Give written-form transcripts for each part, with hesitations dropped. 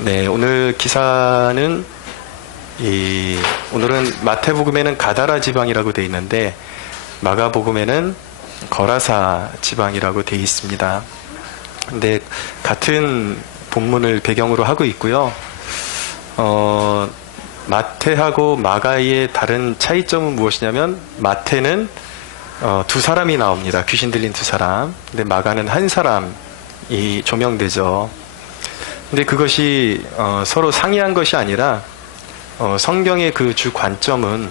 네, 오늘 기사는 오늘은 마태복음에는 가다라 지방이라고 되어 있는데 마가복음에는 거라사 지방이라고 되어 있습니다. 근데 같은 본문을 배경으로 하고 있고요. 마태하고 마가의 다른 차이점은 무엇이냐면 마태는 두 사람이 나옵니다. 귀신 들린 두 사람. 근데 마가는 한 사람이 조명되죠. 근데 그것이 서로 상이한 것이 아니라 성경의 그 주 관점은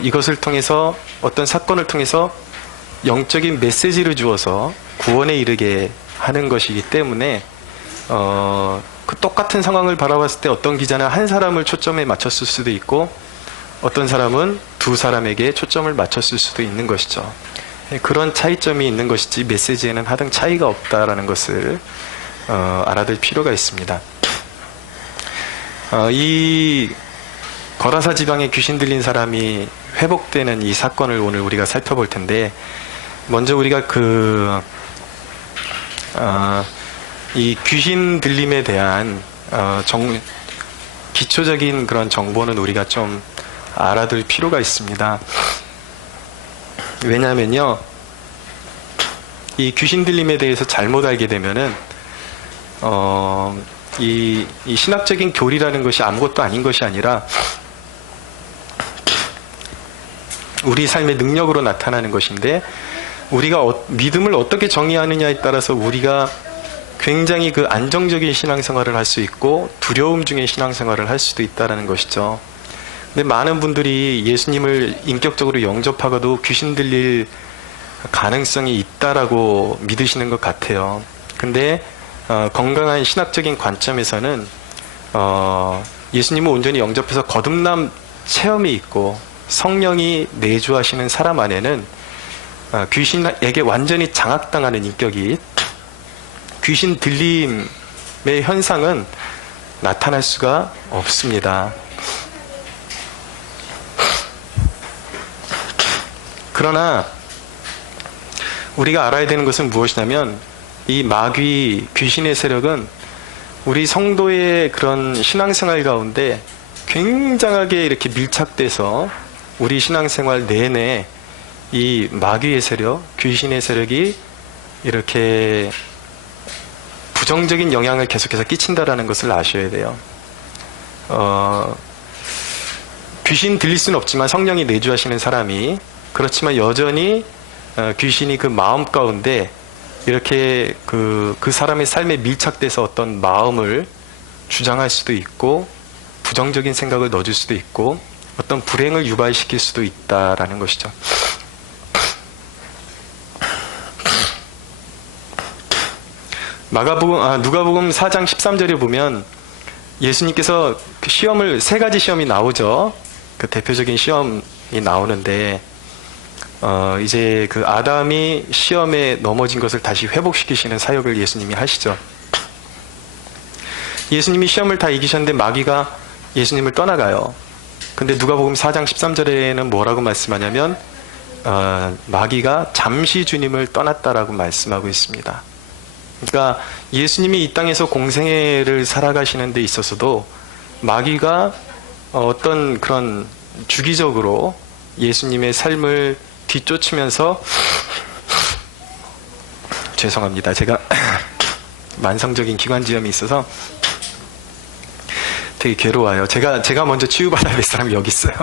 이것을 통해서 어떤 사건을 통해서 영적인 메시지를 주어서 구원에 이르게 하는 것이기 때문에 그 똑같은 상황을 바라봤을 때 어떤 기자는 한 사람을 초점에 맞췄을 수도 있고 어떤 사람은 두 사람에게 초점을 맞췄을 수도 있는 것이죠. 그런 차이점이 있는 것이지 메시지에는 하등 차이가 없다라는 것을 알아둘 필요가 있습니다. 이 거라사 지방에 귀신 들린 사람이 회복되는 이 사건을 오늘 우리가 살펴볼 텐데, 먼저 우리가 이 귀신 들림에 대한 기초적인 그런 정보는 우리가 좀 알아둘 필요가 있습니다. 왜냐하면요, 이 귀신 들림에 대해서 잘못 알게 되면은 이 신학적인 교리라는 것이 아무것도 아닌 것이 아니라 우리 삶의 능력으로 나타나는 것인데, 우리가 믿음을 어떻게 정의하느냐에 따라서 우리가 굉장히 그 안정적인 신앙생활을 할 수 있고 두려움 중에 신앙생활을 할 수도 있다는 것이죠. 근데 많은 분들이 예수님을 인격적으로 영접하고도 귀신 들릴 가능성이 있다라고 믿으시는 것 같아요. 근데 건강한 신학적인 관점에서는 예수님을 온전히 영접해서 거듭남 체험이 있고 성령이 내주하시는 사람 안에는 귀신에게 완전히 장악당하는 인격이, 귀신 들림의 현상은 나타날 수가 없습니다. 그러나 우리가 알아야 되는 것은 무엇이냐면, 이 마귀, 귀신의 세력은 우리 성도의 그런 신앙생활 가운데 굉장하게 이렇게 밀착돼서 우리 신앙생활 내내 이 마귀의 세력, 귀신의 세력이 이렇게 부정적인 영향을 계속해서 끼친다라는 것을 아셔야 돼요. 귀신 들릴 수는 없지만 성령이 내주하시는 사람이, 그렇지만 여전히 귀신이 그 마음 가운데 이렇게 그 사람의 삶에 밀착돼서 어떤 마음을 주장할 수도 있고 부정적인 생각을 넣어줄 수도 있고 어떤 불행을 유발시킬 수도 있다라는 것이죠. 누가복음 4장 13절에 보면 예수님께서 그 시험을, 세 가지 시험이 나오죠. 그 대표적인 시험이 나오는데 이제 그 아담이 시험에 넘어진 것을 다시 회복시키시는 사역을 예수님이 하시죠. 예수님이 시험을 다 이기셨는데 마귀가 예수님을 떠나가요. 근데 누가복음 4장 13절에는 뭐라고 말씀하냐면 마귀가 잠시 주님을 떠났다라고 말씀하고 있습니다. 그러니까 예수님이 이 땅에서 공생애를 살아가시는 데 있어서도 마귀가 어떤 그런 주기적으로 예수님의 삶을 뒤쫓으면서, 죄송합니다. 제가 만성적인 기관지염이 있어서 되게 괴로워요. 제가 먼저 치유받아야 될 사람이 여기 있어요.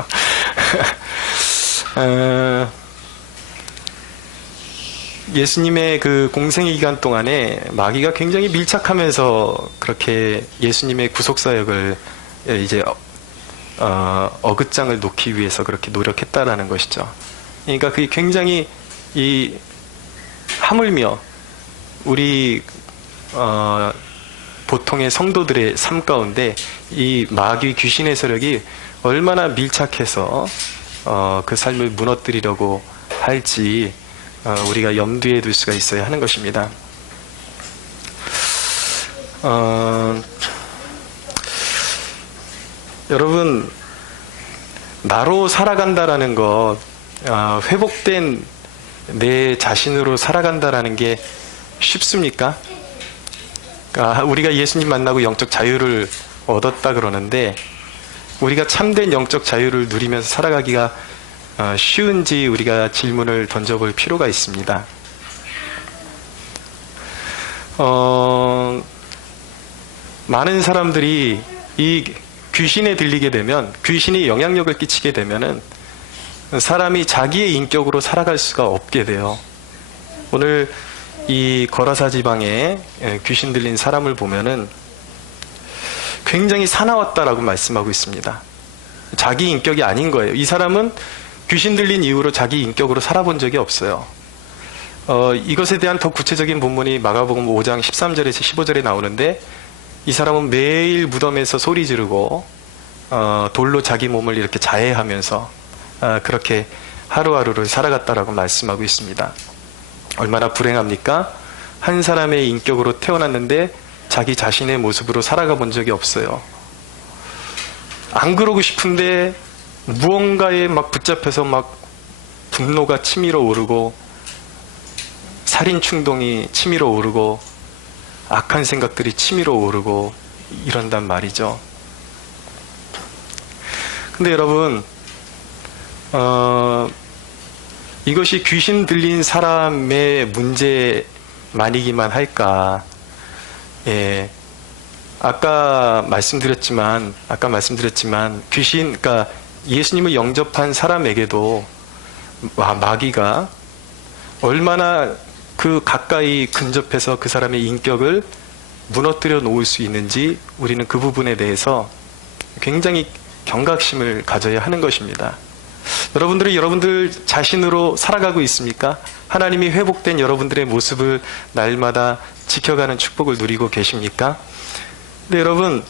예수님의 그 공생의 기간 동안에 마귀가 굉장히 밀착하면서 그렇게 예수님의 구속사역을 이제 어긋장을 놓기 위해서 그렇게 노력했다라는 것이죠. 그러니까 그게 굉장히 하물며 우리 보통의 성도들의 삶 가운데 이 마귀, 귀신의 세력이 얼마나 밀착해서 그 삶을 무너뜨리려고 할지 우리가 염두에 둘 수가 있어야 하는 것입니다. 여러분, 나로 살아간다라는 것, 회복된 내 자신으로 살아간다라는 게 쉽습니까? 그러니까 우리가 예수님 만나고 영적 자유를 얻었다 그러는데 우리가 참된 영적 자유를 누리면서 살아가기가 쉬운지 우리가 질문을 던져볼 필요가 있습니다. 많은 사람들이 이 귀신에 들리게 되면, 귀신이 영향력을 끼치게 되면은 사람이 자기의 인격으로 살아갈 수가 없게 돼요. 오늘 이 거라사 지방에 귀신 들린 사람을 보면은 굉장히 사나웠다라고 말씀하고 있습니다. 자기 인격이 아닌 거예요. 이 사람은 귀신 들린 이후로 자기 인격으로 살아본 적이 없어요. 이것에 대한 더 구체적인 본문이 마가복음 5장 13절에서 15절에 나오는데, 이 사람은 매일 무덤에서 소리 지르고 돌로 자기 몸을 이렇게 자해하면서 그렇게 하루하루를 살아갔다라고 말씀하고 있습니다. 얼마나 불행합니까? 한 사람의 인격으로 태어났는데 자기 자신의 모습으로 살아가 본 적이 없어요. 안 그러고 싶은데 무언가에 막 붙잡혀서 막 분노가 치밀어 오르고 살인 충동이 치밀어 오르고 악한 생각들이 치밀어 오르고 이런단 말이죠. 근데 여러분, 이것이 귀신 들린 사람의 문제만이기만 할까? 예. 아까 말씀드렸지만, 그러니까 예수님을 영접한 사람에게도 마귀가 얼마나 그 가까이 근접해서 그 사람의 인격을 무너뜨려 놓을 수 있는지 우리는 그 부분에 대해서 굉장히 경각심을 가져야 하는 것입니다. 여러분들이 여러분들 자신으로 살아가고 있습니까? 하나님이 회복된 여러분들의 모습을 날마다 지켜가는 축복을 누리고 계십니까? 근데 여러분,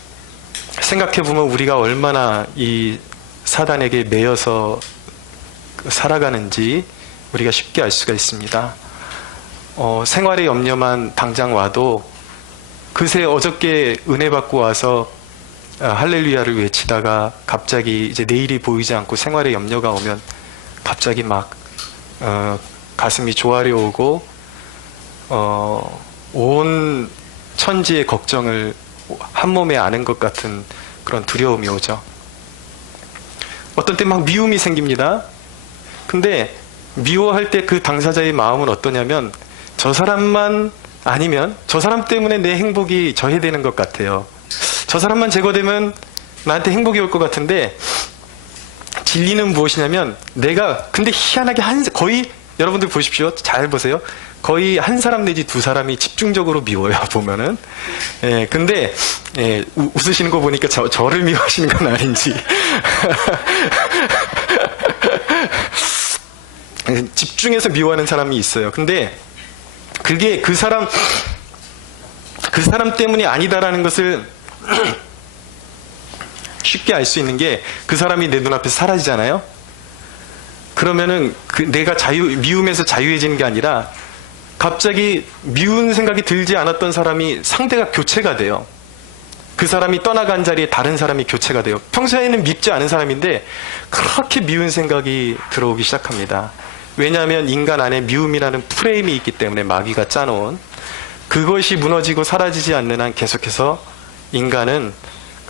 생각해보면 우리가 얼마나 이 사단에게 매여서 살아가는지 우리가 쉽게 알 수가 있습니다. 생활의 염려만 당장 와도 그새 어저께 은혜 받고 와서 할렐루야를 외치다가 갑자기 이제 내일이 보이지 않고 생활의 염려가 오면 갑자기 막 가슴이 조아려 오고 온 천지의 걱정을 한 몸에 안은 것 같은 그런 두려움이 오죠. 어떤 때 막 미움이 생깁니다. 근데 미워할 때 그 당사자의 마음은 어떠냐면, 저 사람만 아니면 저 사람 때문에 내 행복이 저해되는 것 같아요. 저 사람만 제거되면 나한테 행복이 올 것 같은데, 진리는 무엇이냐면, 근데 희한하게 거의 여러분들 보십시오. 잘 보세요. 거의 한 사람 내지 두 사람이 집중적으로 미워요, 보면은. 예, 근데, 예, 웃으시는 거 보니까 저를 미워하시는 건 아닌지. 집중해서 미워하는 사람이 있어요. 근데, 그게 그 사람 때문이 아니다라는 것을 쉽게 알 수 있는 게, 그 사람이 내 눈앞에서 사라지잖아요? 그러면은 내가 미움에서 자유해지는 게 아니라 갑자기 미운 생각이 들지 않았던 사람이 상대가 교체가 돼요. 그 사람이 떠나간 자리에 다른 사람이 교체가 돼요. 평소에는 밉지 않은 사람인데 그렇게 미운 생각이 들어오기 시작합니다. 왜냐하면 인간 안에 미움이라는 프레임이 있기 때문에, 마귀가 짜놓은 그것이 무너지고 사라지지 않는 한 계속해서 인간은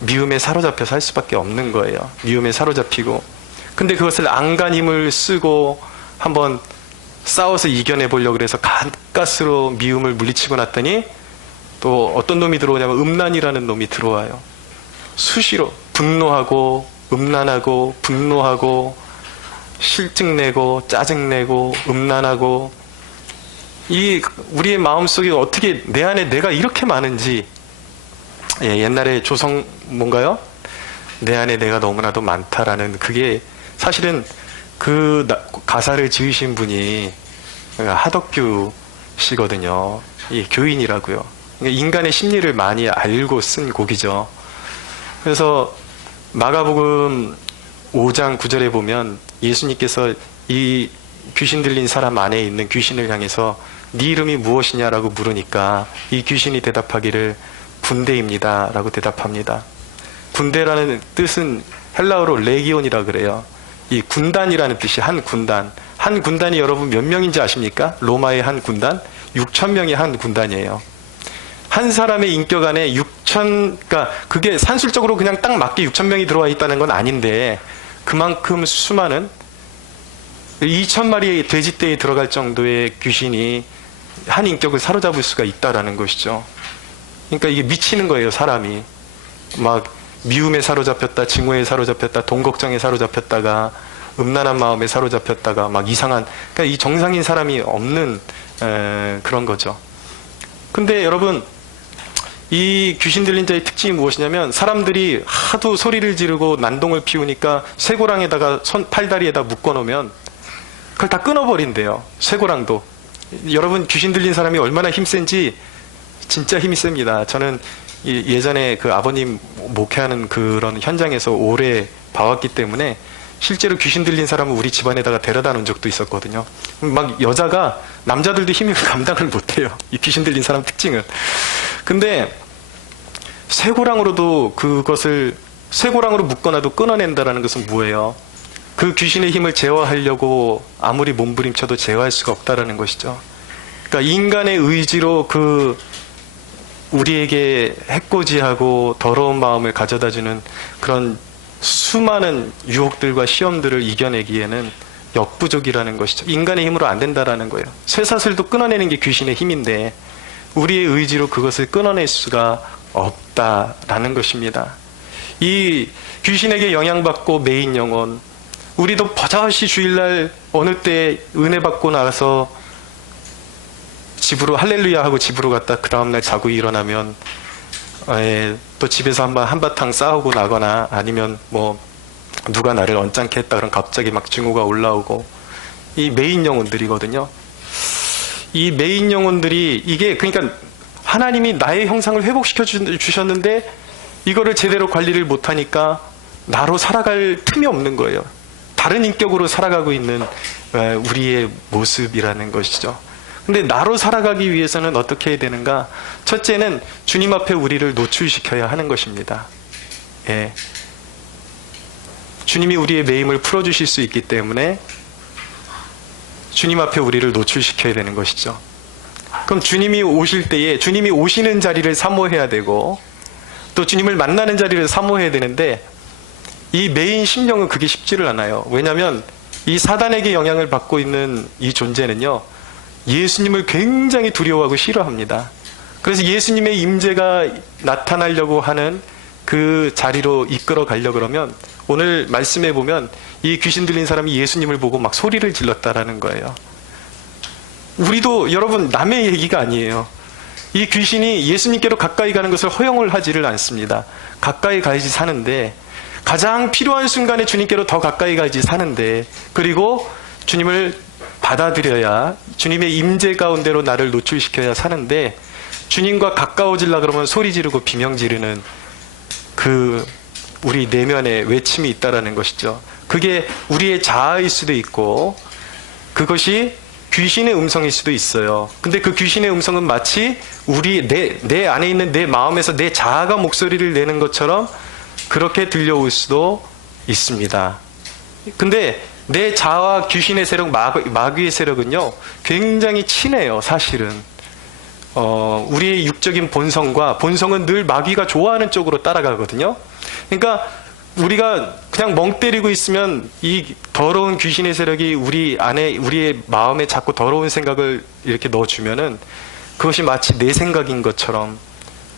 미움에 사로잡혀 살 수밖에 없는 거예요. 미움에 사로잡히고. 근데 그것을 안간힘을 쓰고 한번 싸워서 이겨내보려고 그래서 가까스로 미움을 물리치고 났더니 또 어떤 놈이 들어오냐면 음란이라는 놈이 들어와요. 수시로 분노하고 음란하고 분노하고 실증내고 짜증내고 음란하고, 우리의 마음속에 어떻게 내 안에 내가 이렇게 많은지, 옛날에 조성 뭔가요? 내 안에 내가 너무나도 많다라는, 그게 사실은 그 가사를 지으신 분이 하덕규 씨거든요. 교인이라고요. 인간의 심리를 많이 알고 쓴 곡이죠. 그래서 마가복음 5장 9절에 보면 예수님께서 이 귀신 들린 사람 안에 있는 귀신을 향해서 네 이름이 무엇이냐라고 물으니까 이 귀신이 대답하기를 군대입니다 라고 대답합니다. 군대라는 뜻은 헬라어로 레기온이라 그래요. 이 군단이라는 뜻이 한 군단. 한 군단이 여러분 몇 명인지 아십니까? 로마의 한 군단? 6,000명의 한 군단이에요. 한 사람의 인격 안에 그러니까 그게 산술적으로 그냥 딱 맞게 6,000명이 들어와 있다는 건 아닌데, 그만큼 수많은 2,000마리의 돼지떼에 들어갈 정도의 귀신이 한 인격을 사로잡을 수가 있다라는 것이죠. 그러니까 이게 미치는 거예요, 사람이. 막 미움에 사로잡혔다, 증오에 사로잡혔다, 돈 걱정에 사로잡혔다가, 음란한 마음에 사로잡혔다가, 막 이상한, 그러니까 이 정상인 사람이 없는 그런 거죠. 근데 여러분, 이 귀신 들린 자의 특징이 무엇이냐면, 사람들이 하도 소리를 지르고 난동을 피우니까 쇠고랑에다가 팔다리에다 묶어놓으면 그걸 다 끊어버린대요. 쇠고랑도. 여러분, 귀신 들린 사람이 얼마나 힘센지 진짜 힘이 셉니다. 저는 예전에 그 아버님 목회하는 그런 현장에서 오래 봐왔기 때문에 실제로 귀신 들린 사람을 우리 집안에다가 데려다 놓은 적도 있었거든요. 막 여자가, 남자들도 힘이 감당을 못해요. 이 귀신 들린 사람 특징은. 근데 쇠고랑으로도 그것을, 쇠고랑으로 묶어놔도 끊어낸다라는 것은 뭐예요? 그 귀신의 힘을 제어하려고 아무리 몸부림쳐도 제어할 수가 없다라는 것이죠. 그러니까 인간의 의지로 우리에게 해코지하고 더러운 마음을 가져다주는 그런 수많은 유혹들과 시험들을 이겨내기에는 역부족이라는 것이죠. 인간의 힘으로 안 된다라는 거예요. 쇠사슬도 끊어내는 게 귀신의 힘인데 우리의 의지로 그것을 끊어낼 수가 없다라는 것입니다. 이 귀신에게 영향받고 매인 영혼, 우리도 버젓이 주일날 어느 때 은혜 받고 나가서 집으로 할렐루야 하고 집으로 갔다 그 다음날 자고 일어나면 또 집에서 한바탕 싸우고 나거나 아니면 뭐 누가 나를 언짢게 했다 그러면 갑자기 막 증오가 올라오고, 이 메인 영혼들이거든요. 이 메인 영혼들이, 이게 그러니까 하나님이 나의 형상을 회복시켜 주셨는데 이거를 제대로 관리를 못하니까 나로 살아갈 틈이 없는 거예요. 다른 인격으로 살아가고 있는 우리의 모습이라는 것이죠. 근데 나로 살아가기 위해서는 어떻게 해야 되는가? 첫째는 주님 앞에 우리를 노출시켜야 하는 것입니다. 예. 주님이 우리의 매임을 풀어주실 수 있기 때문에 주님 앞에 우리를 노출시켜야 되는 것이죠. 그럼 주님이 오실 때에 주님이 오시는 자리를 사모해야 되고 또 주님을 만나는 자리를 사모해야 되는데, 이 메인 심령은 그게 쉽지를 않아요. 왜냐하면 이 사단에게 영향을 받고 있는 이 존재는요, 예수님을 굉장히 두려워하고 싫어합니다. 그래서 예수님의 임재가 나타나려고 하는 그 자리로 이끌어 가려고 그러면, 오늘 말씀해 보면 이 귀신 들린 사람이 예수님을 보고 막 소리를 질렀다라는 거예요. 우리도 여러분 남의 얘기가 아니에요. 이 귀신이 예수님께로 가까이 가는 것을 허용을 하지를 않습니다. 가까이 가야지 사는데, 가장 필요한 순간에 주님께로 더 가까이 가야지 사는데, 그리고 주님을 받아들여야, 주님의 임재 가운데로 나를 노출시켜야 사는데, 주님과 가까워지려고 그러면 소리 지르고 비명 지르는 그 우리 내면에 외침이 있다라는 것이죠. 그게 우리의 자아일 수도 있고 그것이 귀신의 음성일 수도 있어요. 근데 그 귀신의 음성은 마치 내 안에 있는 내 마음에서 내 자아가 목소리를 내는 것처럼 그렇게 들려올 수도 있습니다. 근데 내 자아와 귀신의 세력, 마귀의 세력은요, 굉장히 친해요, 사실은. 우리의 육적인 본성은 늘 마귀가 좋아하는 쪽으로 따라가거든요. 그러니까 우리가 그냥 멍 때리고 있으면 이 더러운 귀신의 세력이 우리 안에, 우리의 마음에 자꾸 더러운 생각을 이렇게 넣어주면은 그것이 마치 내 생각인 것처럼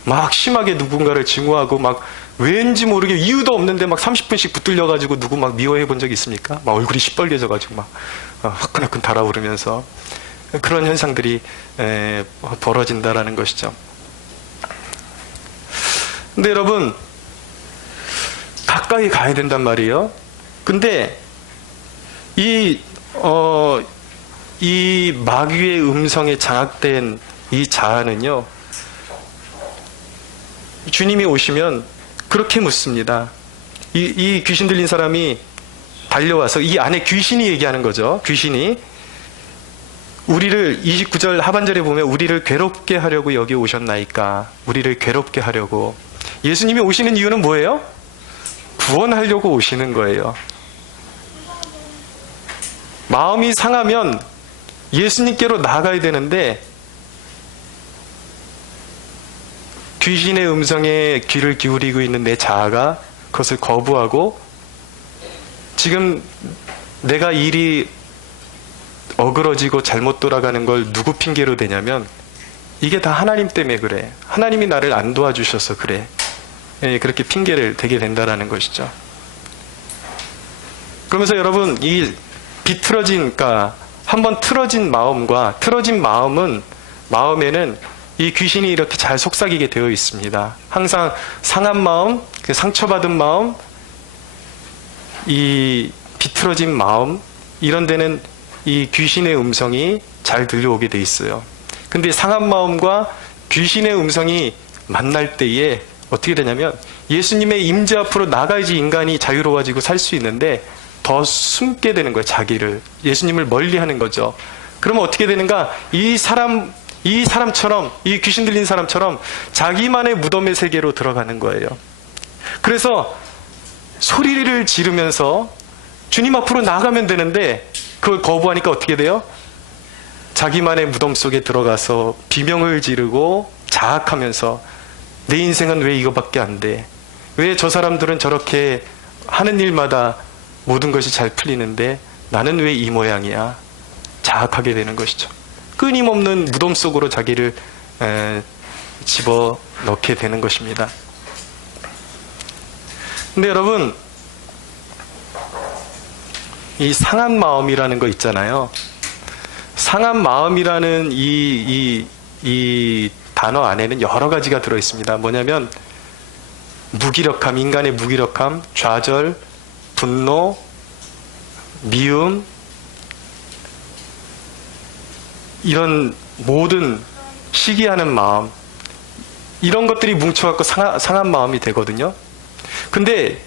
막 심하게 누군가를 증오하고, 막 왠지 모르게 이유도 없는데 막 30분씩 붙들려가지고 누구 막 미워해 본 적 있습니까? 막 얼굴이 시뻘개져가지고 막 화끈화끈 달아오르면서 그런 현상들이 벌어진다라는 것이죠. 근데 여러분, 가까이 가야 된단 말이에요. 근데 이 마귀의 음성에 장악된 이 자아는요, 주님이 오시면 그렇게 묻습니다. 이 귀신 들린 사람이 달려와서, 이 안에 귀신이 얘기하는 거죠. 귀신이 우리를, 29절 하반절에 보면 우리를 괴롭게 하려고 여기 오셨나이까. 우리를 괴롭게 하려고. 예수님이 오시는 이유는 뭐예요? 구원하려고 오시는 거예요. 마음이 상하면 예수님께로 나아가야 되는데 귀신의 음성에 귀를 기울이고 있는 내 자아가 그것을 거부하고 지금 내가 일이 어그러지고 잘못 돌아가는 걸 누구 핑계로 대냐면 이게 다 하나님 때문에 그래. 하나님이 나를 안 도와주셔서 그래. 예, 그렇게 핑계를 대게 된다라는 것이죠. 그러면서 여러분 이 비틀어진, 그러니까 한번 틀어진 마음과 틀어진 마음에는 이 귀신이 이렇게 잘 속삭이게 되어 있습니다. 항상 상한 마음, 상처받은 마음, 이 비틀어진 마음, 이런 데는 이 귀신의 음성이 잘 들려오게 돼 있어요. 근데 상한 마음과 귀신의 음성이 만날 때에 어떻게 되냐면 예수님의 임재 앞으로 나가야지 인간이 자유로워지고 살 수 있는데 더 숨게 되는 거예요. 자기를. 예수님을 멀리하는 거죠. 그러면 어떻게 되는가? 이 사람처럼, 이 귀신 들린 사람처럼 자기만의 무덤의 세계로 들어가는 거예요. 그래서 소리를 지르면서 주님 앞으로 나가면 되는데 그걸 거부하니까 어떻게 돼요? 자기만의 무덤 속에 들어가서 비명을 지르고 자학하면서 내 인생은 왜 이거밖에 안 돼? 왜 저 사람들은 저렇게 하는 일마다 모든 것이 잘 풀리는데 나는 왜 이 모양이야? 자학하게 되는 것이죠. 끊임없는 무덤 속으로 자기를 집어넣게 되는 것입니다. 근데 여러분, 이 상한 마음이라는 거 있잖아요. 상한 마음이라는 이 단어 안에는 여러 가지가 들어있습니다. 뭐냐면 무기력함, 인간의 무기력함, 좌절, 분노, 미움, 이런 모든 시기하는 마음, 이런 것들이 뭉쳐갖고 상한 마음이 되거든요. 근데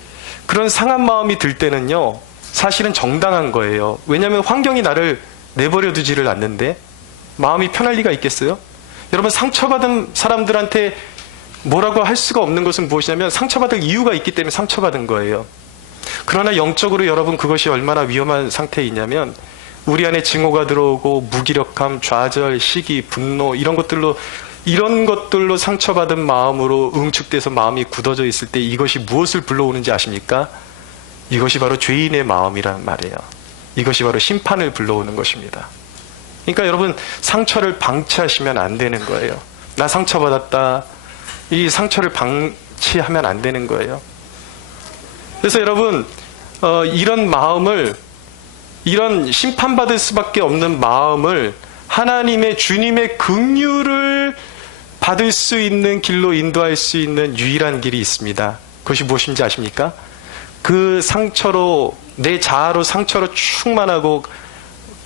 그런 상한 마음이 들 때는요, 사실은 정당한 거예요. 왜냐하면 환경이 나를 내버려 두지를 않는데 마음이 편할 리가 있겠어요? 여러분, 상처받은 사람들한테 뭐라고 할 수가 없는 것은 무엇이냐면 상처받을 이유가 있기 때문에 상처받은 거예요. 그러나 영적으로 여러분 그것이 얼마나 위험한 상태이냐면 우리 안에 증오가 들어오고 무기력함, 좌절, 시기, 분노 이런 것들로 상처받은 마음으로 응축돼서 마음이 굳어져 있을 때 이것이 무엇을 불러오는지 아십니까? 이것이 바로 죄인의 마음이란 말이에요. 이것이 바로 심판을 불러오는 것입니다. 그러니까 여러분, 상처를 방치하시면 안 되는 거예요. 나 상처받았다. 이 상처를 방치하면 안 되는 거예요. 그래서 여러분, 이런 마음을, 이런 심판받을 수밖에 없는 마음을 하나님의 주님의 긍휼을 받을 수 있는 길로 인도할 수 있는 유일한 길이 있습니다. 그것이 무엇인지 아십니까? 그 상처로, 내 자아로 상처로 충만하고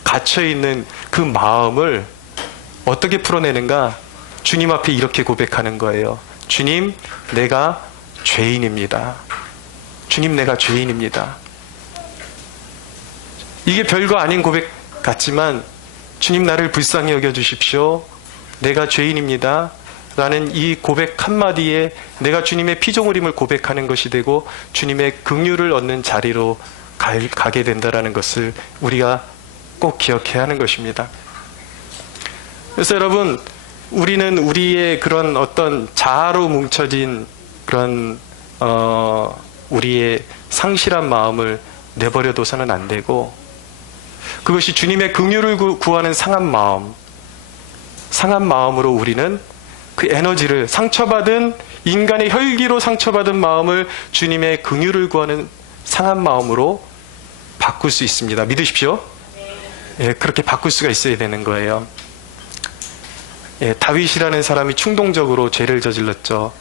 갇혀있는 그 마음을 어떻게 풀어내는가? 주님 앞에 이렇게 고백하는 거예요. 주님, 내가 죄인입니다. 주님, 내가 죄인입니다. 이게 별거 아닌 고백 같지만 주님, 나를 불쌍히 여겨주십시오. 내가 죄인입니다. 라는 이 고백 한마디에 내가 주님의 피조물임을 고백하는 것이 되고 주님의 긍휼을 얻는 자리로 가게 된다는 것을 우리가 꼭 기억해야 하는 것입니다. 그래서 여러분, 우리는 우리의 그런 어떤 자아로 뭉쳐진 그런 우리의 상실한 마음을 내버려둬서는 안 되고, 그것이 주님의 긍휼을 구하는 상한 마음으로 우리는 그 에너지를, 상처받은 인간의 혈기로 상처받은 마음을 주님의 긍휼을 구하는 상한 마음으로 바꿀 수 있습니다. 믿으십시오. 예, 그렇게 바꿀 수가 있어야 되는 거예요. 예, 다윗이라는 사람이 충동적으로 죄를 저질렀죠.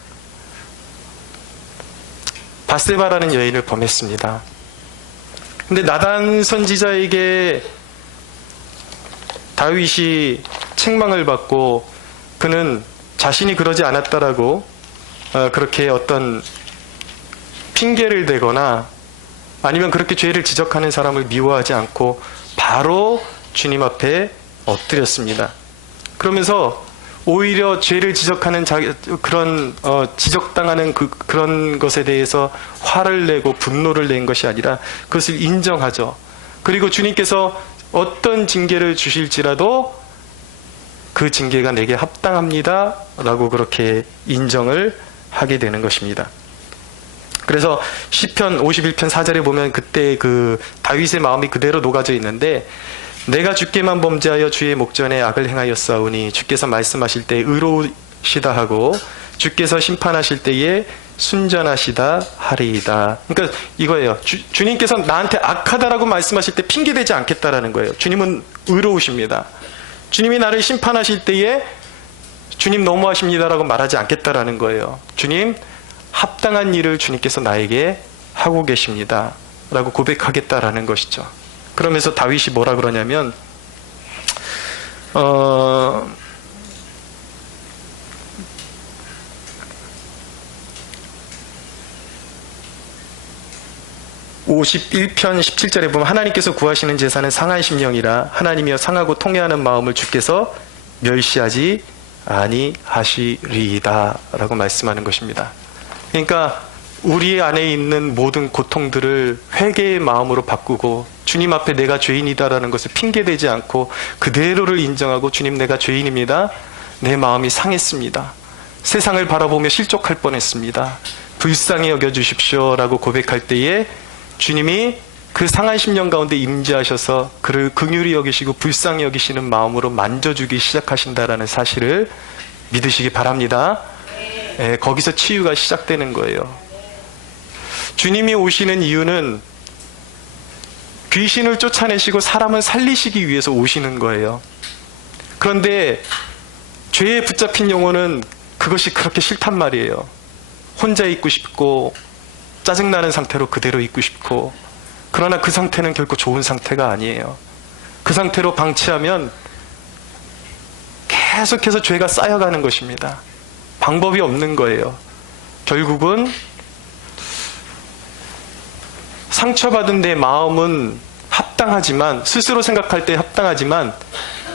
바세바라는 여인을 범했습니다. 근데 나단 선지자에게 다윗이 책망을 받고 그는 자신이 그러지 않았다라고 그렇게 어떤 핑계를 대거나 아니면 그렇게 죄를 지적하는 사람을 미워하지 않고 바로 주님 앞에 엎드렸습니다. 그러면서 오히려 죄를 지적하는 그런 지적당하는 그런 것에 대해서 화를 내고 분노를 낸 것이 아니라 그것을 인정하죠. 그리고 주님께서 어떤 징계를 주실지라도 그 징계가 내게 합당합니다 라고 그렇게 인정을 하게 되는 것입니다. 그래서 시편 51편 4절에 보면 그때 그 다윗의 마음이 그대로 녹아져 있는데, 내가 주께만 범죄하여 주의 목전에 악을 행하였사오니 주께서 말씀하실 때 의로우시다 하고 주께서 심판하실 때에 순전하시다 하리이다. 그러니까 이거예요. 주님께서 나한테 악하다라고 말씀하실 때 핑계대지 않겠다라는 거예요. 주님은 의로우십니다. 주님이 나를 심판하실 때에 주님 너무하십니다라고 말하지 않겠다라는 거예요. 주님, 합당한 일을 주님께서 나에게 하고 계십니다 라고 고백하겠다라는 것이죠. 그러면서 다윗이 뭐라 그러냐면 51편 17절에 보면 하나님께서 구하시는 제사는 상한 심령이라 하나님이여 상하고 통회하는 마음을 주께서 멸시하지 아니하시리이다 라고 말씀하는 것입니다. 그러니까 우리 안에 있는 모든 고통들을 회개의 마음으로 바꾸고 주님 앞에 내가 죄인이다라는 것을 핑계대지 않고 그대로를 인정하고 주님, 내가 죄인입니다. 내 마음이 상했습니다. 세상을 바라보며 실족할 뻔했습니다. 불쌍히 여겨주십시오 라고 고백할 때에 주님이 그 상한 심령 가운데 임재하셔서 그를 긍휼히 여기시고 불쌍히 여기시는 마음으로 만져주기 시작하신다라는 사실을 믿으시기 바랍니다. 거기서 치유가 시작되는 거예요. 주님이 오시는 이유는 귀신을 쫓아내시고 사람을 살리시기 위해서 오시는 거예요. 그런데 죄에 붙잡힌 영혼은 그것이 그렇게 싫단 말이에요. 혼자 있고 싶고 짜증나는 상태로 그대로 있고 싶고, 그러나 그 상태는 결코 좋은 상태가 아니에요. 그 상태로 방치하면 계속해서 죄가 쌓여가는 것입니다. 방법이 없는 거예요. 결국은 상처받은 내 마음은 합당하지만, 스스로 생각할 때 합당하지만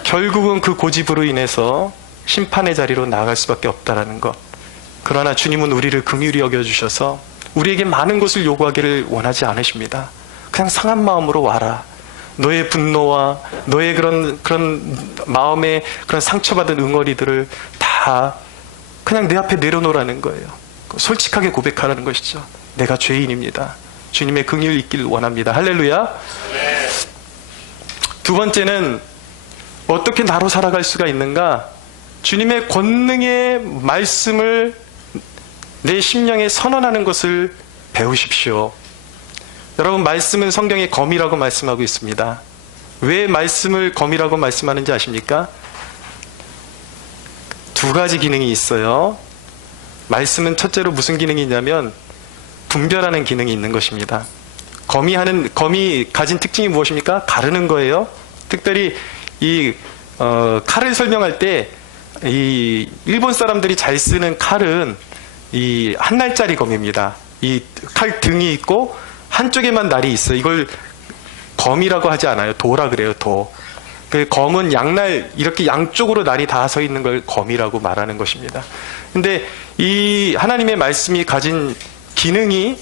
결국은 그 고집으로 인해서 심판의 자리로 나아갈 수밖에 없다는 것. 그러나 주님은 우리를 긍휼히 여겨주셔서 우리에게 많은 것을 요구하기를 원하지 않으십니다. 그냥 상한 마음으로 와라. 너의 분노와 너의 그런 마음의 그런 상처받은 응어리들을 다 그냥 내 앞에 내려놓으라는 거예요. 솔직하게 고백하라는 것이죠. 내가 죄인입니다. 주님의 긍휼이 있기를 원합니다. 할렐루야. 두 번째는 어떻게 나로 살아갈 수가 있는가? 주님의 권능의 말씀을 내 심령에 선언하는 것을 배우십시오. 여러분, 말씀은 성경의 검이라고 말씀하고 있습니다. 왜 말씀을 검이라고 말씀하는지 아십니까? 두 가지 기능이 있어요. 말씀은 첫째로 무슨 기능이 있냐면 분별하는 기능이 있는 것입니다. 검이 가진 특징이 무엇입니까? 가르는 거예요. 특별히 이 칼을 설명할 때 이 일본 사람들이 잘 쓰는 칼은 이 한 날짜리 검입니다. 이 칼 등이 있고 한쪽에만 날이 있어요. 이걸 검이라고 하지 않아요. 도라 그래요. 도. 그 검은 양날, 이렇게 양쪽으로 날이 다 서 있는 걸 검이라고 말하는 것입니다. 근데 이 하나님의 말씀이 가진 기능이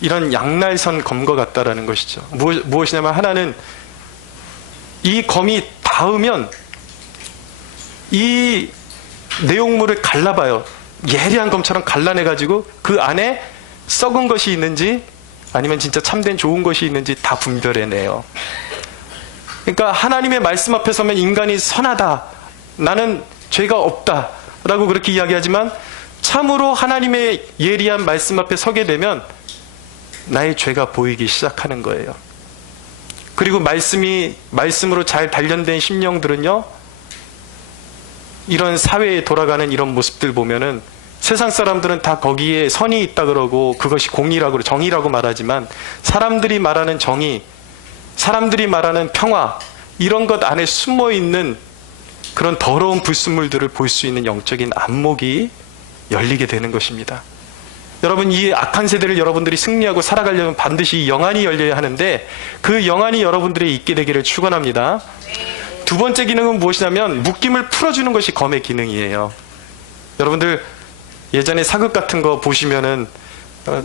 이런 양날선 검과 같다라는 것이죠. 무엇이냐면 하나는 이 검이 닿으면 이 내용물을 갈라봐요. 예리한 검처럼 갈라내가지고 그 안에 썩은 것이 있는지 아니면 진짜 참된 좋은 것이 있는지 다 분별해내요. 그러니까 하나님의 말씀 앞에 서면 인간이 선하다, 나는 죄가 없다 라고 그렇게 이야기하지만 참으로 하나님의 예리한 말씀 앞에 서게 되면 나의 죄가 보이기 시작하는 거예요. 그리고 말씀으로 잘 단련된 심령들은요, 이런 사회에 돌아가는 이런 모습들 보면은 세상 사람들은 다 거기에 선이 있다 그러고 그것이 공의라고 정의라고 말하지만 사람들이 말하는 정의, 사람들이 말하는 평화, 이런 것 안에 숨어 있는 그런 더러운 불순물들을 볼 수 있는 영적인 안목이 열리게 되는 것입니다. 여러분, 이 악한 세대를 여러분들이 승리하고 살아가려면 반드시 영안이 열려야 하는데 그 영안이 여러분들이 있게 되기를 축원합니다. 두 번째 기능은 무엇이냐면 묶임을 풀어주는 것이 검의 기능이에요. 여러분들 예전에 사극 같은 거 보시면은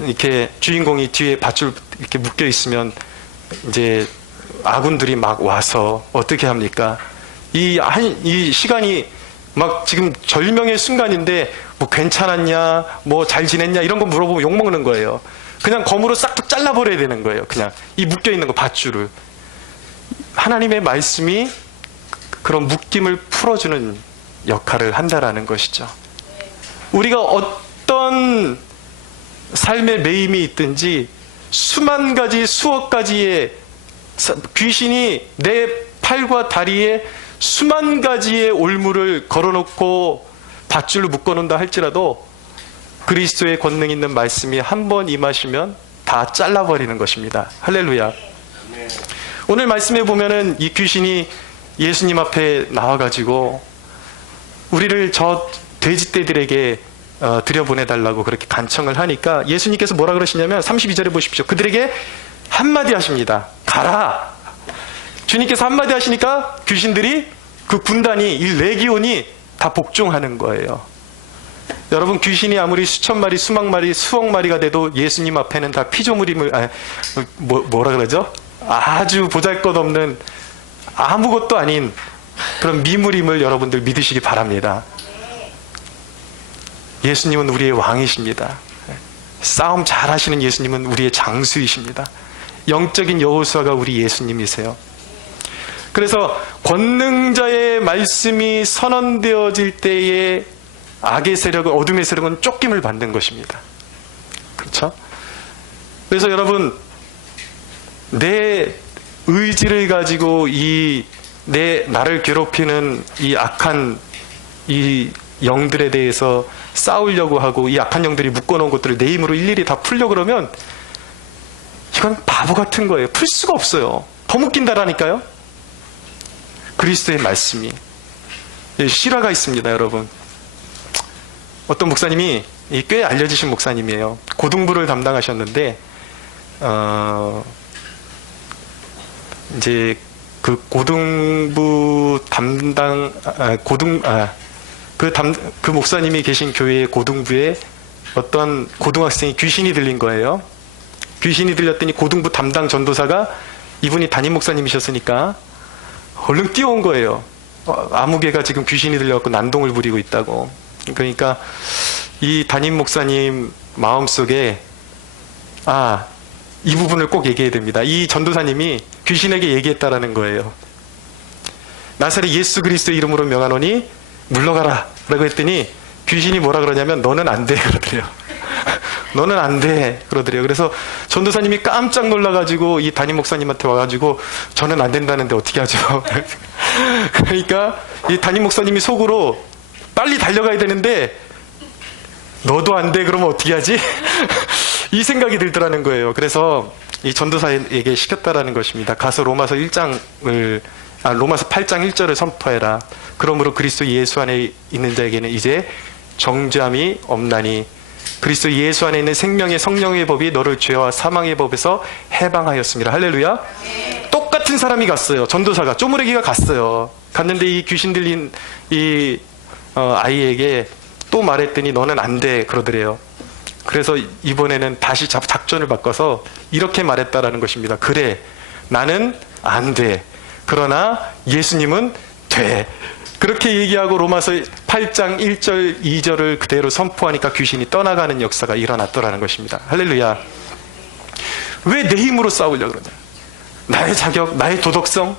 이렇게 주인공이 뒤에 밧줄 이렇게 묶여 있으면 이제 아군들이 막 와서 어떻게 합니까? 이 시간이 막 지금 절명의 순간인데 뭐 괜찮았냐, 뭐 잘 지냈냐 이런 거 물어보면 욕먹는 거예요. 그냥 검으로 싹둑 잘라버려야 되는 거예요. 그냥 이 묶여있는 거 밧줄을. 하나님의 말씀이 그런 묶임을 풀어주는 역할을 한다라는 것이죠. 우리가 어떤 삶의 매임이 있든지 수만 가지 수억 가지의 귀신이 내 팔과 다리에 수만 가지의 올무를 걸어놓고 밧줄로 묶어놓는다 할지라도 그리스도의 권능 있는 말씀이 한 번 임하시면 다 잘라버리는 것입니다. 할렐루야. 오늘 말씀에 보면은 이 귀신이 예수님 앞에 나와가지고 우리를 저 돼지떼들에게 들여보내달라고 그렇게 간청을 하니까 예수님께서 뭐라 그러시냐면 32절에 보십시오. 그들에게 한마디 하십니다. 가라. 주님께서 한마디 하시니까 귀신들이 그 군단이 이 레기온이 다 복종하는 거예요. 여러분, 귀신이 아무리 수천 마리, 수만 마리, 수억 마리가 돼도 예수님 앞에는 다 피조물임을 뭐라 그러죠? 아주 보잘것없는 아무것도 아닌 그런 미물임을 여러분들 믿으시기 바랍니다. 예수님은 우리의 왕이십니다. 싸움 잘하시는 예수님은 우리의 장수이십니다. 영적인 여호수아가 우리 예수님이세요. 그래서 권능자의 말씀이 선언되어질 때에 악의 세력은, 어둠의 세력은 쫓김을 받는 것입니다. 그렇죠? 그래서 여러분, 내 의지를 가지고 나를 괴롭히는 이 악한 이 영들에 대해서 싸우려고 하고 이 악한 영들이 묶어놓은 것들을 내 힘으로 일일이 다 풀려고 그러면 이건 바보 같은 거예요. 풀 수가 없어요. 더 묶인다라니까요. 그리스도의 말씀이. 실화가 있습니다, 여러분. 어떤 목사님이, 꽤 알려지신 목사님이에요. 고등부를 담당하셨는데 이제 그 고등부 담당 그 목사님이 계신 교회의 고등부에 어떤 고등학생이 귀신이 들린 거예요. 귀신이 들렸더니 고등부 담당 전도사가 이분이 담임 목사님이셨으니까 얼른 뛰어온 거예요. 아무개가 지금 귀신이 들려갖고 난동을 부리고 있다고. 그러니까 이 담임 목사님 마음속에 이 부분을 꼭 얘기해야 됩니다. 이 전도사님이 귀신에게 얘기했다라는 거예요. 나사렛 예수 그리스도의 이름으로 명하노니 물러가라 라고 했더니 귀신이 뭐라 그러냐면 너는 안 돼 그러더래요. 너는 안 돼 그러더래요. 그래서 전도사님이 깜짝 놀라가지고 이 담임 목사님한테 와가지고 저는 안 된다는데 어떻게 하죠? 그러니까 이 담임 목사님이 속으로 빨리 달려가야 되는데 너도 안 돼 그러면 어떻게 하지? 이 생각이 들더라는 거예요. 그래서 이 전도사에게 시켰다라는 것입니다. 가서 로마서 8장 1절을 선포해라. 그러므로 그리스도 예수 안에 있는 자에게는 이제 정죄함이 없나니 그리스도 예수 안에 있는 생명의 성령의 법이 너를 죄와 사망의 법에서 해방하였습니다. 할렐루야. 똑같은 사람이 갔어요. 전도사가, 쪼무레기가 갔어요. 갔는데 이 귀신 들린 이 아이에게 또 말했더니 너는 안 돼 그러더래요. 그래서 이번에는 다시 작전을 바꿔서 이렇게 말했다라는 것입니다. 그래, 나는 안 돼. 그러나 예수님은 돼. 그렇게 얘기하고 로마서 8장 1절 2절을 그대로 선포하니까 귀신이 떠나가는 역사가 일어났더라는 것입니다. 할렐루야. 왜 내 힘으로 싸우려고 그러냐? 나의 자격, 나의 도덕성?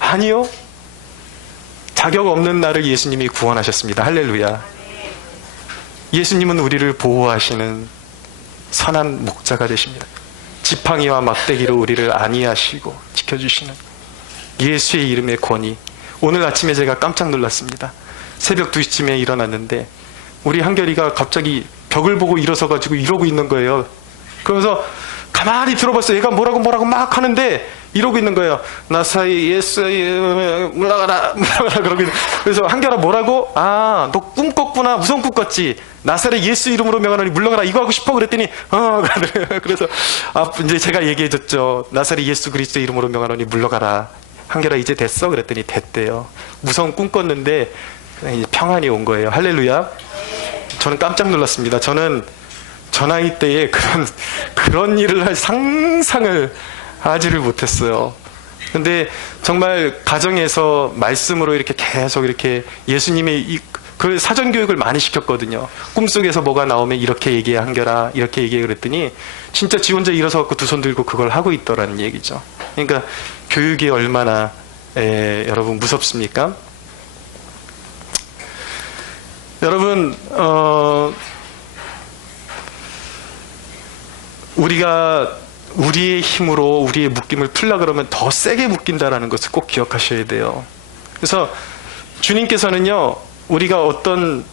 아니요. 자격 없는 나를 예수님이 구원하셨습니다. 할렐루야. 예수님은 우리를 보호하시는 선한 목자가 되십니다. 지팡이와 막대기로 우리를 안위하시고 지켜주시는 예수의 이름의 권위. 오늘 아침에 제가 깜짝 놀랐습니다. 새벽 2시쯤에 일어났는데 우리 한결이가 갑자기 벽을 보고 일어서가지고 이러고 있는 거예요. 그러면서 가만히 들어봤어요. 얘가 뭐라고 막 하는데 이러고 있는 거예요. 나사이 예수 물러가라 그러고 있는. 그래서 한결아 뭐라고? 너 꿈꿨구나. 무슨 꿈 꿨지? 나사렛 예수 이름으로 명하노니 물러가라 이거 하고 싶어 그랬더니 그래서 이제 제가 얘기해줬죠. 나사렛 예수 그리스도 이름으로 명하노니 물러가라. 한결아 이제 됐어? 그랬더니 됐대요. 무서운 꿈 꿨는데 이제 평안이 온 거예요. 할렐루야. 저는 깜짝 놀랐습니다. 저는 저 나이 때에 그런 일을 할 상상을 하지를 못했어요. 근데 정말 가정에서 말씀으로 이렇게 계속 이렇게 예수님의 그 사전교육을 많이 시켰거든요. 꿈속에서 뭐가 나오면 이렇게 얘기해 한겨라, 이렇게 얘기해 그랬더니 진짜 지 혼자 일어서 갖고 두 손 들고 그걸 하고 있더라는 얘기죠. 그러니까 교육이 얼마나 여러분 무섭습니까? 여러분 우리가 우리의 힘으로 우리의 묶임을 풀려 그러면 더 세게 묶인다는 것을 꼭 기억하셔야 돼요. 그래서 주님께서는요, 우리가 어떤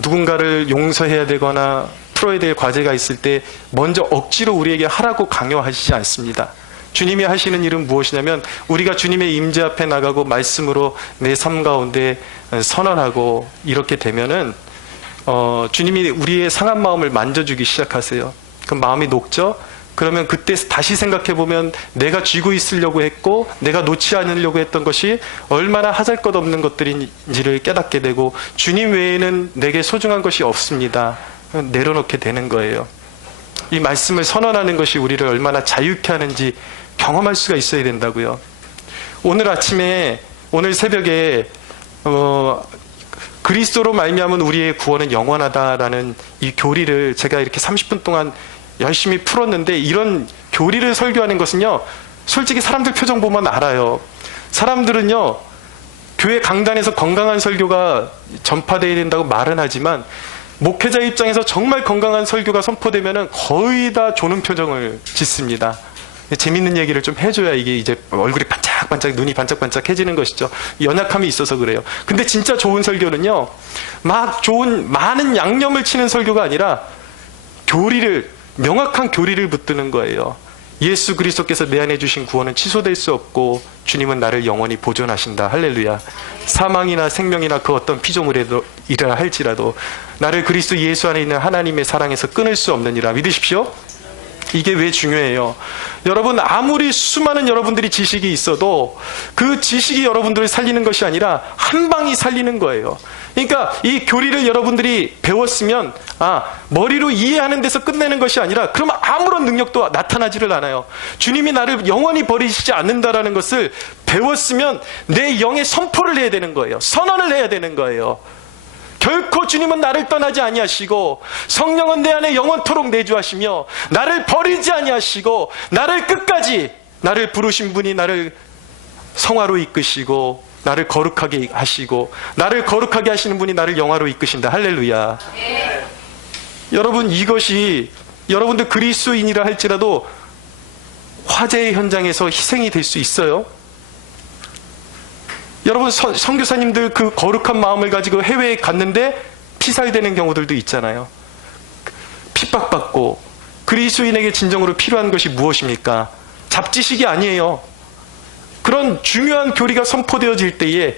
누군가를 용서해야 되거나 풀어야 될 과제가 있을 때 먼저 억지로 우리에게 하라고 강요하시지 않습니다. 주님이 하시는 일은 무엇이냐면 우리가 주님의 임재 앞에 나가고 말씀으로 내 삶 가운데 선언하고 이렇게 되면은 주님이 우리의 상한 마음을 만져주기 시작하세요. 그럼 마음이 녹죠? 그러면 그때 다시 생각해보면 내가 쥐고 있으려고 했고 내가 놓지 않으려고 했던 것이 얼마나 하잘것없는 것들인지를 깨닫게 되고 주님 외에는 내게 소중한 것이 없습니다. 내려놓게 되는 거예요. 이 말씀을 선언하는 것이 우리를 얼마나 자유케 하는지 경험할 수가 있어야 된다고요. 오늘 아침에 오늘 새벽에 그리스도로 말미암은 우리의 구원은 영원하다라는 이 교리를 제가 이렇게 30분 동안 열심히 풀었는데, 이런 교리를 설교하는 것은요, 솔직히 사람들 표정 보면 알아요. 사람들은요, 교회 강단에서 건강한 설교가 전파되어야 된다고 말은 하지만 목회자 입장에서 정말 건강한 설교가 선포되면은 거의 다 조는 표정을 짓습니다. 재밌는 얘기를 좀 해줘야 이게 이제 얼굴이 반짝반짝, 눈이 반짝반짝해지는 것이죠. 연약함이 있어서 그래요. 근데 진짜 좋은 설교는요, 막 좋은 많은 양념을 치는 설교가 아니라 명확한 교리를 붙드는 거예요. 예수 그리스도께서 내 안에 주신 구원은 취소될 수 없고 주님은 나를 영원히 보존하신다. 할렐루야. 사망이나 생명이나 그 어떤 피조물이라 할지라도 나를 그리스도 예수 안에 있는 하나님의 사랑에서 끊을 수 없느니라. 믿으십시오. 이게 왜 중요해요? 여러분, 아무리 수많은 여러분들이 지식이 있어도 그 지식이 여러분들을 살리는 것이 아니라 한 방이 살리는 거예요. 그러니까 이 교리를 여러분들이 배웠으면 머리로 이해하는 데서 끝내는 것이 아니라 그러면 아무런 능력도 나타나지를 않아요. 주님이 나를 영원히 버리시지 않는다라는 것을 배웠으면 내 영의 선포를 해야 되는 거예요. 선언을 해야 되는 거예요. 결코 주님은 나를 떠나지 아니하시고 성령은 내 안에 영원토록 내주하시며 나를 버리지 아니하시고 나를 끝까지, 나를 부르신 분이 나를 성화로 이끄시고 나를 거룩하게 하시고 나를 거룩하게 하시는 분이 나를 영화로 이끄신다. 할렐루야. 네. 여러분, 이것이 여러분들 그리스도인이라 할지라도 화재의 현장에서 희생이 될 수 있어요. 여러분, 선교사님들 그 거룩한 마음을 가지고 해외에 갔는데 피살되는 경우들도 있잖아요. 핍박받고. 그리스도인에게 진정으로 필요한 것이 무엇입니까? 잡지식이 아니에요. 그런 중요한 교리가 선포되어질 때에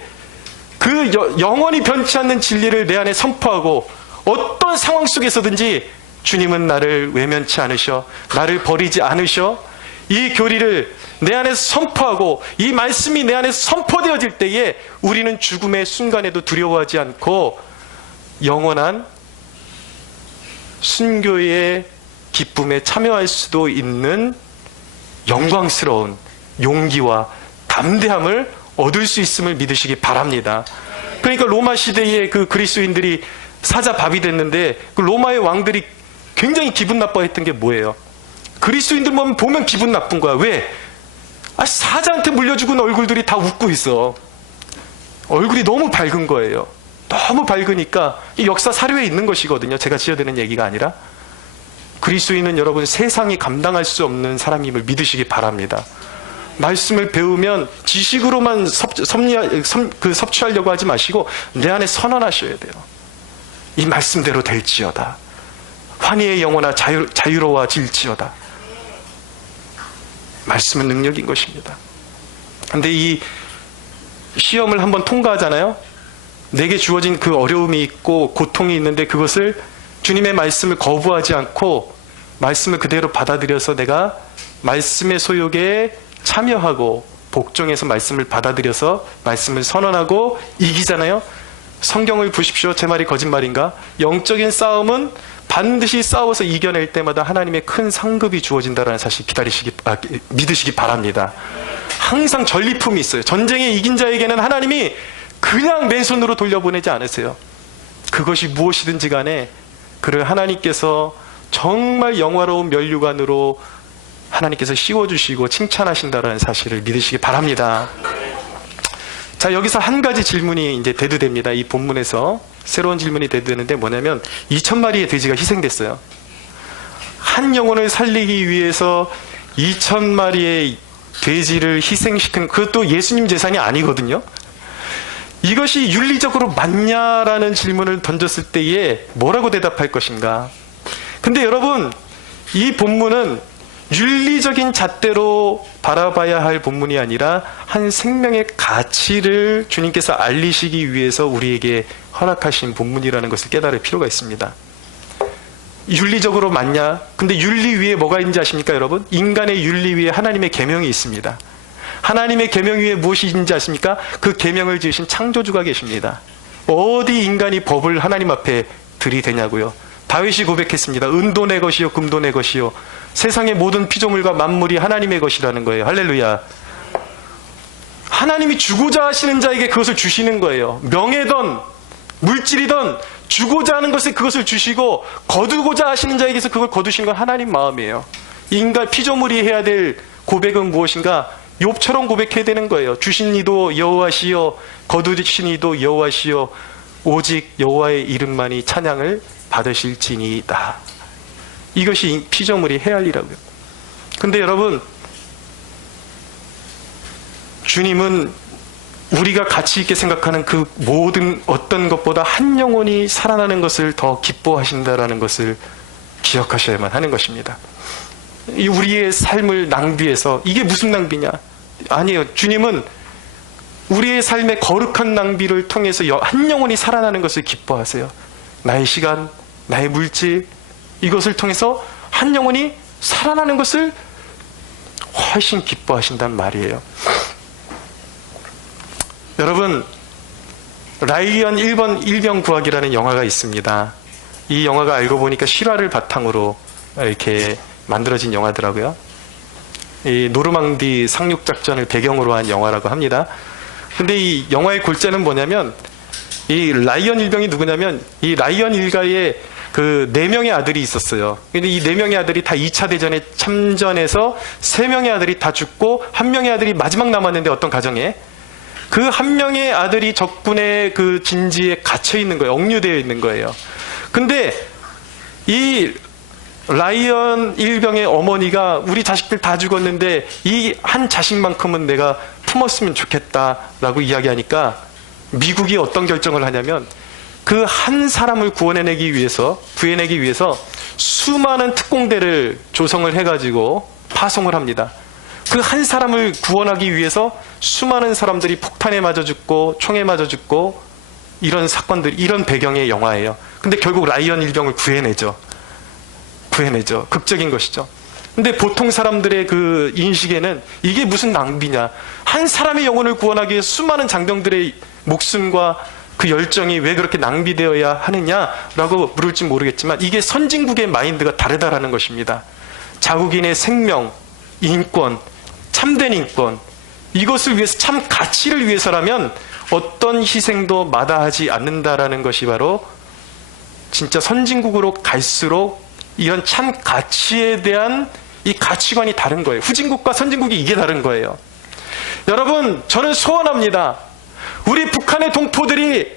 그 영원히 변치 않는 진리를 내 안에 선포하고 어떤 상황 속에서든지 주님은 나를 외면치 않으셔, 나를 버리지 않으셔, 이 교리를 내 안에서 선포하고 이 말씀이 내 안에서 선포되어질 때에 우리는 죽음의 순간에도 두려워하지 않고 영원한 순교의 기쁨에 참여할 수도 있는 영광스러운 용기와 담대함을 얻을 수 있음을 믿으시기 바랍니다. 그러니까 로마 시대에 그 그리스도인들이 사자 밥이 됐는데 그 로마의 왕들이 굉장히 기분 나빠했던 게 뭐예요? 그리스도인들 보면 기분 나쁜 거야. 왜? 사자한테 물려 죽은 얼굴들이 다 웃고 있어. 얼굴이 너무 밝은 거예요. 너무 밝으니까 이 역사 사료에 있는 것이거든요. 제가 지어드는 얘기가 아니라. 그리스도인은 여러분 세상이 감당할 수 없는 사람임을 믿으시기 바랍니다. 말씀을 배우면 지식으로만 섭취하려고 하지 마시고 내 안에 선언하셔야 돼요. 이 말씀대로 될지어다. 환희의 영혼아 자유로워질지어다. 말씀은 능력인 것입니다. 근데 이 시험을 한번 통과하잖아요. 내게 주어진 그 어려움이 있고 고통이 있는데 그것을 주님의 말씀을 거부하지 않고 말씀을 그대로 받아들여서 내가 말씀의 소욕에 참여하고 복종해서 말씀을 받아들여서 말씀을 선언하고 이기잖아요. 성경을 보십시오. 제 말이 거짓말인가? 영적인 싸움은 반드시 싸워서 이겨낼 때마다 하나님의 큰 상급이 주어진다는 사실 믿으시기 바랍니다. 항상 전리품이 있어요. 전쟁에 이긴 자에게는 하나님이 그냥 맨손으로 돌려보내지 않으세요. 그것이 무엇이든지 간에 그를 하나님께서 정말 영화로운 면류관으로 하나님께서 씌워주시고 칭찬하신다는 사실을 믿으시기 바랍니다. 자, 여기서 한 가지 질문이 이제 대두됩니다. 이 본문에서 새로운 질문이 대두되는데 뭐냐면 2,000마리의 돼지가 희생됐어요. 한 영혼을 살리기 위해서 2,000마리의 돼지를 희생시킨, 그것도 예수님 재산이 아니거든요. 이것이 윤리적으로 맞냐라는 질문을 던졌을 때에 뭐라고 대답할 것인가. 근데 여러분, 이 본문은 윤리적인 잣대로 바라봐야 할 본문이 아니라 한 생명의 가치를 주님께서 알리시기 위해서 우리에게 허락하신 본문이라는 것을 깨달을 필요가 있습니다. 윤리적으로 맞냐? 근데 윤리 위에 뭐가 있는지 아십니까, 여러분? 인간의 윤리 위에 하나님의 계명이 있습니다. 하나님의 계명 위에 무엇이 있는지 아십니까? 그 계명을 지으신 창조주가 계십니다. 어디 인간이 법을 하나님 앞에 들이대냐고요. 다윗이 고백했습니다. 은도 내 것이요 금도 내 것이요 세상의 모든 피조물과 만물이 하나님의 것이라는 거예요. 할렐루야. 하나님이 주고자 하시는 자에게 그것을 주시는 거예요. 명예든 물질이든 주고자 하는 것에 그것을 주시고 거두고자 하시는 자에게서 그걸 거두시는 건 하나님 마음이에요. 인간 피조물이 해야 될 고백은 무엇인가? 욥처럼 고백해야 되는 거예요. 주신 이도 여호와시요 거두신 이도 여호와시요 오직 여호와의 이름만이 찬양을 받으실지니이다. 이것이 피조물이 해야 할 일이라고요. 근데 여러분, 주님은 우리가 가치 있게 생각하는 그 모든 어떤 것보다 한 영혼이 살아나는 것을 더 기뻐하신다라는 것을 기억하셔야만 하는 것입니다. 우리의 삶을 낭비해서 이게 무슨 낭비냐? 아니에요. 주님은 우리의 삶의 거룩한 낭비를 통해서 한 영혼이 살아나는 것을 기뻐하세요. 나의 시간, 나의 물질, 이것을 통해서 한 영혼이 살아나는 것을 훨씬 기뻐하신단 말이에요. 여러분, 라이언 1번 일병 구하기라는 영화가 있습니다. 이 영화가 알고 보니까 실화를 바탕으로 이렇게 만들어진 영화더라고요. 이 노르망디 상륙작전을 배경으로 한 영화라고 합니다. 근데 이 영화의 골자는 뭐냐면, 이 라이언 일병이 누구냐면, 이 라이언 일가에 그 4명의 아들이 있었어요. 근데 이 4명의 아들이 다 2차 대전에 참전해서 3명의 아들이 다 죽고 1명의 아들이 마지막 남았는데 어떤 가정에 그 1명의 아들이 적군의 그 진지에 갇혀 있는 거예요. 억류되어 있는 거예요. 근데 이 라이언 일병의 어머니가 우리 자식들 다 죽었는데 이 한 자식만큼은 내가 품었으면 좋겠다라고 이야기하니까 미국이 어떤 결정을 하냐면 그 한 사람을 구해내기 위해서 수많은 특공대를 조성을 해가지고 파송을 합니다. 그 한 사람을 구원하기 위해서 수많은 사람들이 폭탄에 맞아 죽고 총에 맞아 죽고 이런 사건들, 이런 배경의 영화예요. 근데 결국 라이언 일병을 구해내죠. 극적인 것이죠. 근데 보통 사람들의 그 인식에는 이게 무슨 낭비냐. 한 사람의 영혼을 구원하기 위해 수많은 장병들의 목숨과 그 열정이 왜 그렇게 낭비되어야 하느냐라고 물을지 모르겠지만 이게 선진국의 마인드가 다르다라는 것입니다. 자국인의 생명, 인권, 참된 인권, 이것을 위해서 참 가치를 위해서라면 어떤 희생도 마다하지 않는다라는 것이 바로 진짜 선진국으로 갈수록 이런 참 가치에 대한 이 가치관이 다른 거예요. 후진국과 선진국이 이게 다른 거예요. 여러분, 저는 소원합니다. 우리 북한의 동포들이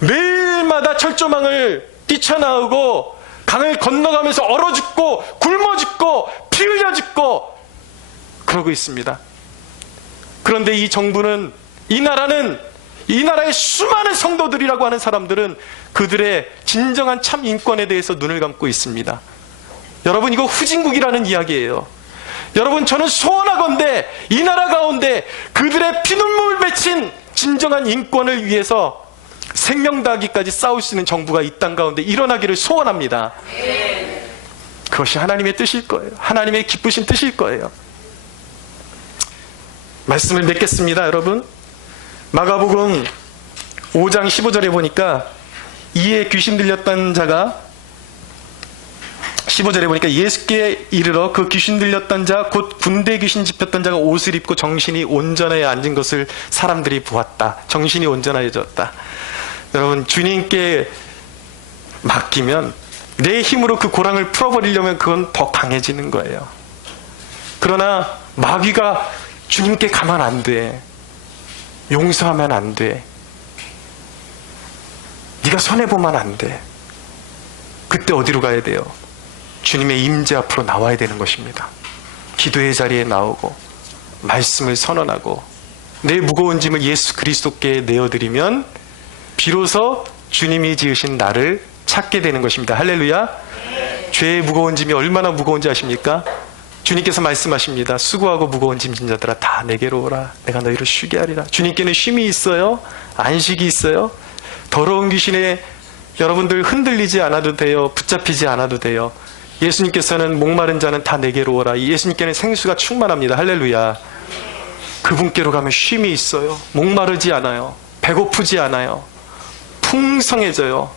매일마다 철조망을 뛰쳐나오고 강을 건너가면서 얼어 죽고 굶어 죽고 피 흘려 죽고 그러고 있습니다. 그런데 이 정부는, 이 나라의 수많은 성도들이라고 하는 사람들은 그들의 진정한 참 인권에 대해서 눈을 감고 있습니다. 여러분, 이거 후진국이라는 이야기예요. 여러분, 저는 소원하건대 이 나라 가운데 그들의 피눈물 맺힌 진정한 인권을 위해서 생명 다하기까지 싸울 수 있는 정부가 이 땅 가운데 일어나기를 소원합니다. 그것이 하나님의 뜻일 거예요. 하나님의 기쁘신 뜻일 거예요. 말씀을 맺겠습니다, 여러분. 마가복음 5장 15절에 보니까 이에 귀신 들렸던 자가 15절에 보니까 예수께 이르러 그 귀신 들렸던 자 곧 군대 귀신 집혔던 자가 옷을 입고 정신이 온전하여 앉은 것을 사람들이 보았다. 정신이 온전하여졌다. 여러분, 주님께 맡기면 내 힘으로 그 고랑을 풀어버리려면 그건 더 강해지는 거예요. 그러나 마귀가 주님께 가면 안 돼. 용서하면 안 돼. 네가 손해보면 안 돼. 그때 어디로 가야 돼요? 주님의 임재 앞으로 나와야 되는 것입니다. 기도의 자리에 나오고 말씀을 선언하고 내 무거운 짐을 예수 그리스도께 내어드리면 비로소 주님이 지으신 나를 찾게 되는 것입니다. 할렐루야. 죄의 무거운 짐이 얼마나 무거운지 아십니까? 주님께서 말씀하십니다. 수고하고 무거운 짐진 자들아 다 내게로 오라. 내가 너희를 쉬게 하리라. 주님께는 쉼이 있어요. 안식이 있어요. 더러운 귀신에 여러분들 흔들리지 않아도 돼요. 붙잡히지 않아도 돼요. 예수님께서는 목마른 자는 다 내게로 오라. 예수님께는 생수가 충만합니다. 할렐루야. 그분께로 가면 쉼이 있어요. 목마르지 않아요. 배고프지 않아요. 풍성해져요.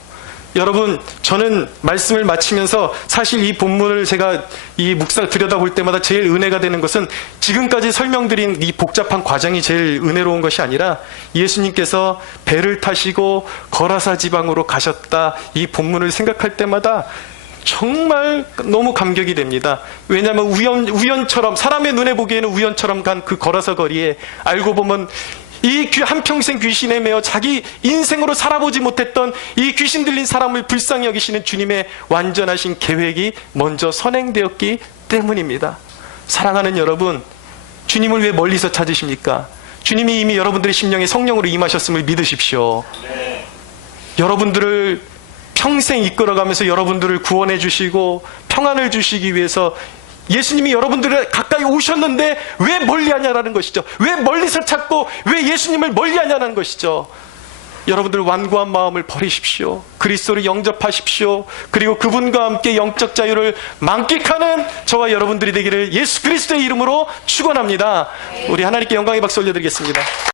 여러분, 저는 말씀을 마치면서 사실 이 본문을 제가 이 묵상 들여다볼 때마다 제일 은혜가 되는 것은 지금까지 설명드린 이 복잡한 과정이 제일 은혜로운 것이 아니라 예수님께서 배를 타시고 거라사 지방으로 가셨다, 이 본문을 생각할 때마다 정말 너무 감격이 됩니다. 왜냐하면 우연처럼, 사람의 눈에 보기에는 우연처럼 간 그 거라사 거리에 알고 보면 이 한평생 귀신에 매여 자기 인생으로 살아보지 못했던 이 귀신 들린 사람을 불쌍히 여기시는 주님의 완전하신 계획이 먼저 선행되었기 때문입니다. 사랑하는 여러분, 주님을 왜 멀리서 찾으십니까? 주님이 이미 여러분들의 심령에 성령으로 임하셨음을 믿으십시오. 여러분들을 평생 이끌어가면서 여러분들을 구원해 주시고 평안을 주시기 위해서 예수님이 여러분들을 가까이 오셨는데 왜 멀리 하냐라는 것이죠. 왜 멀리서 찾고 왜 예수님을 멀리 하냐는 것이죠. 여러분들 완고한 마음을 버리십시오. 그리스도를 영접하십시오. 그리고 그분과 함께 영적 자유를 만끽하는 저와 여러분들이 되기를 예수 그리스도의 이름으로 축원합니다. 우리 하나님께 영광의 박수 올려드리겠습니다.